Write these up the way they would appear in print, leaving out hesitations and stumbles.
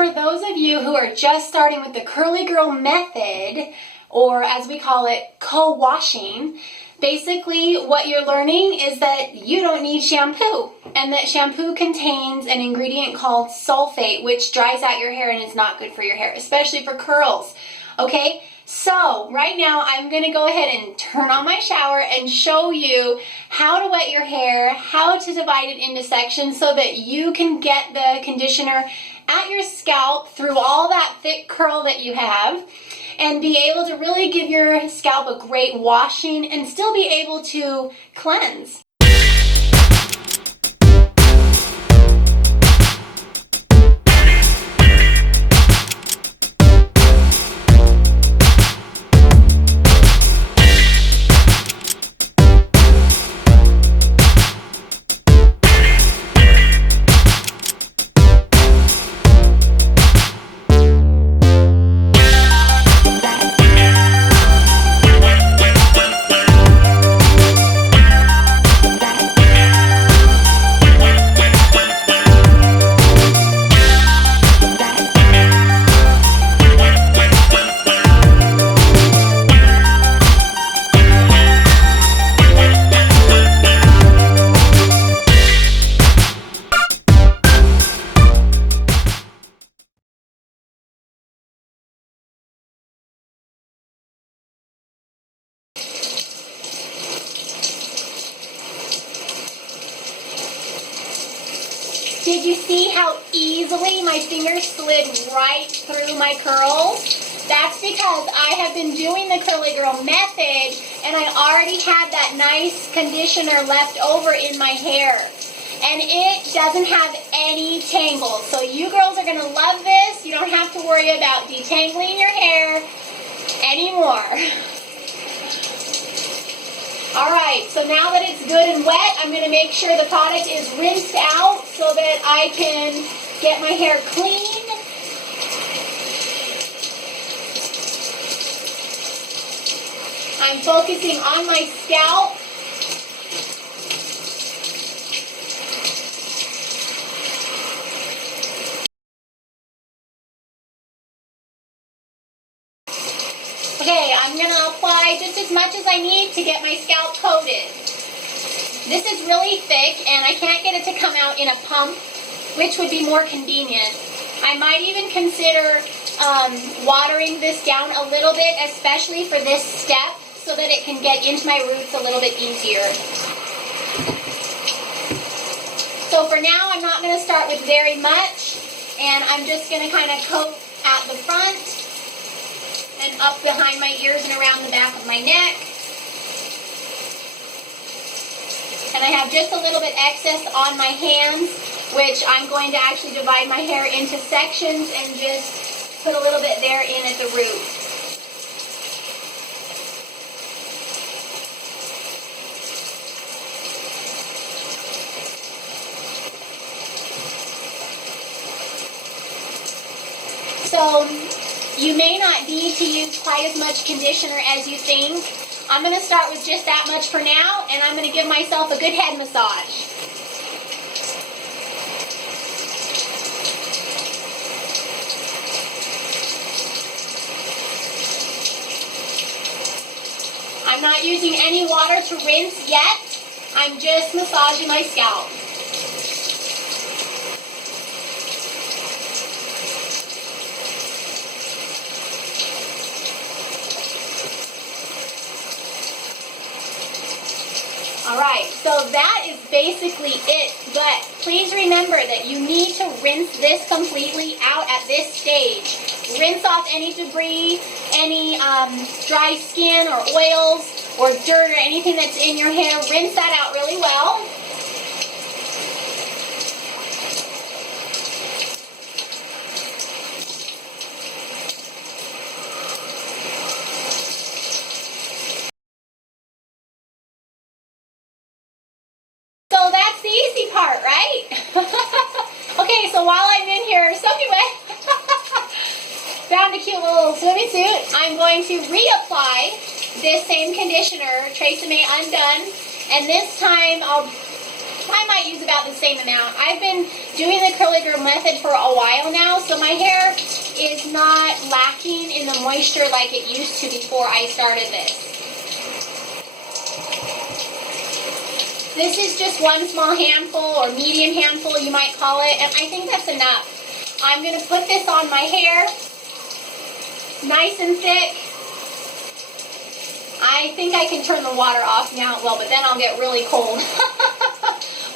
For those of you who are just starting with the curly girl method, or as we call it, co-washing, basically what you're learning is that you don't need shampoo, and that shampoo contains an ingredient called sulfate, which dries out your hair and is not good for your hair, especially for curls. Okay, so right now I'm going to go ahead and turn on my shower and show you how to wet your hair, how to divide it into sections so that you can get the conditioner at your scalp through all that thick curl that you have, and be able to really give your scalp a great washing and still be able to cleanse. Did you see how easily my fingers slid right through my curls? That's because I have been doing the curly girl method and I already had that nice conditioner left over in my hair. And it doesn't have any tangles. So you girls are going to love this. You don't have to worry about detangling your hair anymore. Alright, so now that it's good and wet, I'm going to make sure the product is rinsed out so that I can get my hair clean. I'm focusing on my scalp. Okay, I'm going to apply just as much as I need to get my scalp coated. This is really thick and I can't get it to come out in a pump, which would be more convenient. I might even consider watering this down a little bit, especially for this step, so that it can get into my roots a little bit easier. So for now, I'm not going to start with very much, and I'm just going to kind of coat at the front and up behind my ears and around the back of my neck. And I have just a little bit excess on my hands, which I'm going to actually divide my hair into sections and just put a little bit there in at the root. So you may not need to use quite as much conditioner as you think. I'm going to start with just that much for now, and I'm going to give myself a good head massage. I'm not using any water to rinse yet. I'm just massaging my scalp. Alright, so that is basically it, but please remember that you need to rinse this completely out at this stage. Rinse off any debris, any dry skin or oils or dirt or anything that's in your hair. Rinse that out really well. So that's the easy part, right? Okay, so while I'm in here soaking wet, found a cute little swimming suit, I'm going to reapply this same conditioner, Tresemme Undone, and this time I'll I might use about the same amount. I've been doing the curly girl method for a while now, so my hair is not lacking in the moisture like it used to before I started this. This is just one small handful or medium handful, you might call it, and I think that's enough. I'm going to put this on my hair, nice and thick. I think I can turn the water off now, well, but then I'll get really cold.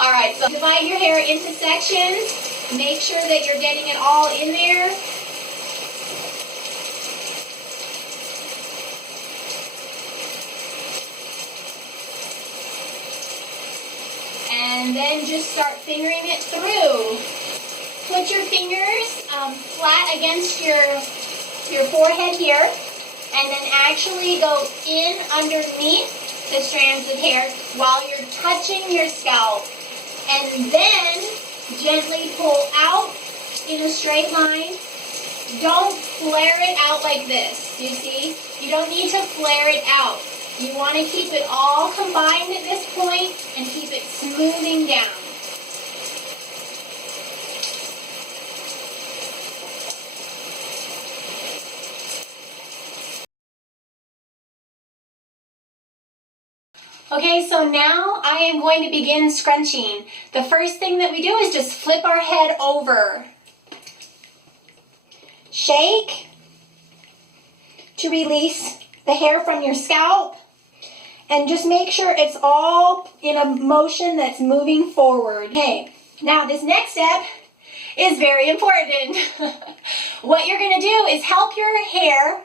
All right, so divide your hair into sections. Make sure that you're getting it all in there. And then just start fingering it through. Put your fingers flat against your forehead here, and then actually go in underneath the strands of hair while you're touching your scalp. And then gently pull out in a straight line. Don't flare it out like this, you see? You don't need to flare it out. You want to keep it all combined at this point and keep it smoothing down. Okay, so now I am going to begin scrunching. The first thing that we do is just flip our head over. Shake to release the hair from your scalp. And just make sure it's all in a motion that's moving forward. Okay, now this next step is very important. What you're going to do is help your hair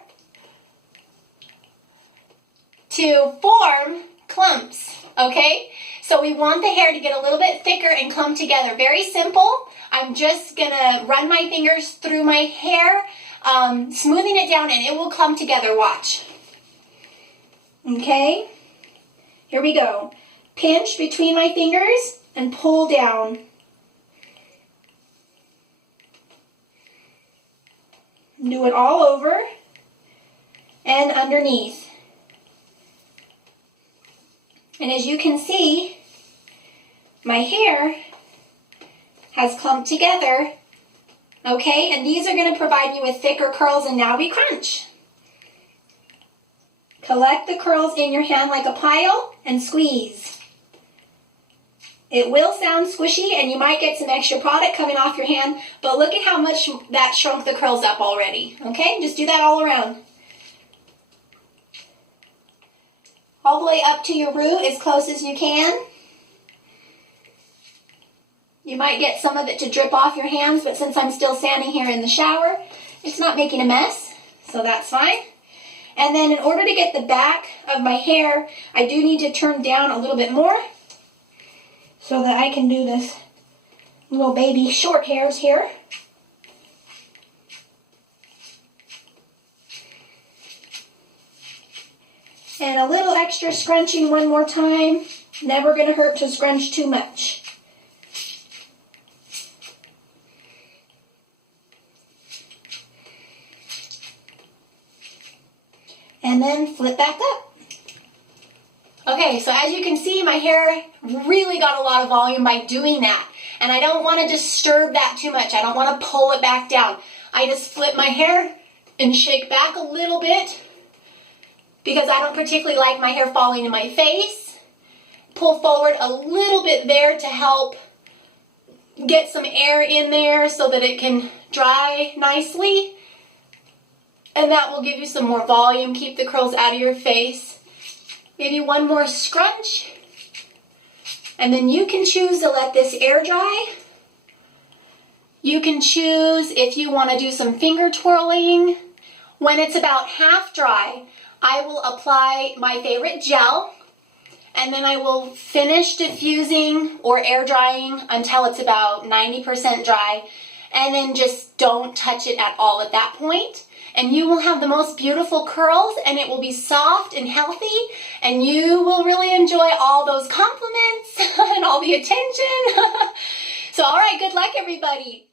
to form clumps, okay? So we want the hair to get a little bit thicker and clump together. Very simple. I'm just gonna run my fingers through my hair, smoothing it down, and it will clump together. Watch. Okay? Here we go. Pinch between my fingers and pull down. Do it all over and underneath. And as you can see, my hair has clumped together, okay? And these are going to provide me with thicker curls, and now we crunch. Collect the curls in your hand like a pile and squeeze. It will sound squishy, and you might get some extra product coming off your hand, but look at how much that shrunk the curls up already, okay? Just do that all around. All the way up to your root as close as you can. You might get some of it to drip off your hands, but since I'm still standing here in the shower, it's not making a mess, so that's fine. And then in order to get the back of my hair, I do need to turn down a little bit more so that I can do this little baby short hairs here. And a little extra scrunching one more time. Never going to hurt to scrunch too much. And then flip back up. Okay, so as you can see, my hair really got a lot of volume by doing that. And I don't want to disturb that too much. I don't want to pull it back down. I just flip my hair and shake back a little bit, because I don't particularly like my hair falling in my face. Pull forward a little bit there to help get some air in there so that it can dry nicely. And that will give you some more volume, keep the curls out of your face. Maybe one more scrunch. And then you can choose to let this air dry. You can choose if you want to do some finger twirling. When it's about half dry, I will apply my favorite gel, and then I will finish diffusing or air drying until it's about 90% dry, and then just don't touch it at all at that point. And you will have the most beautiful curls, and it will be soft and healthy, and you will really enjoy all those compliments and all the attention. So all right, good luck everybody.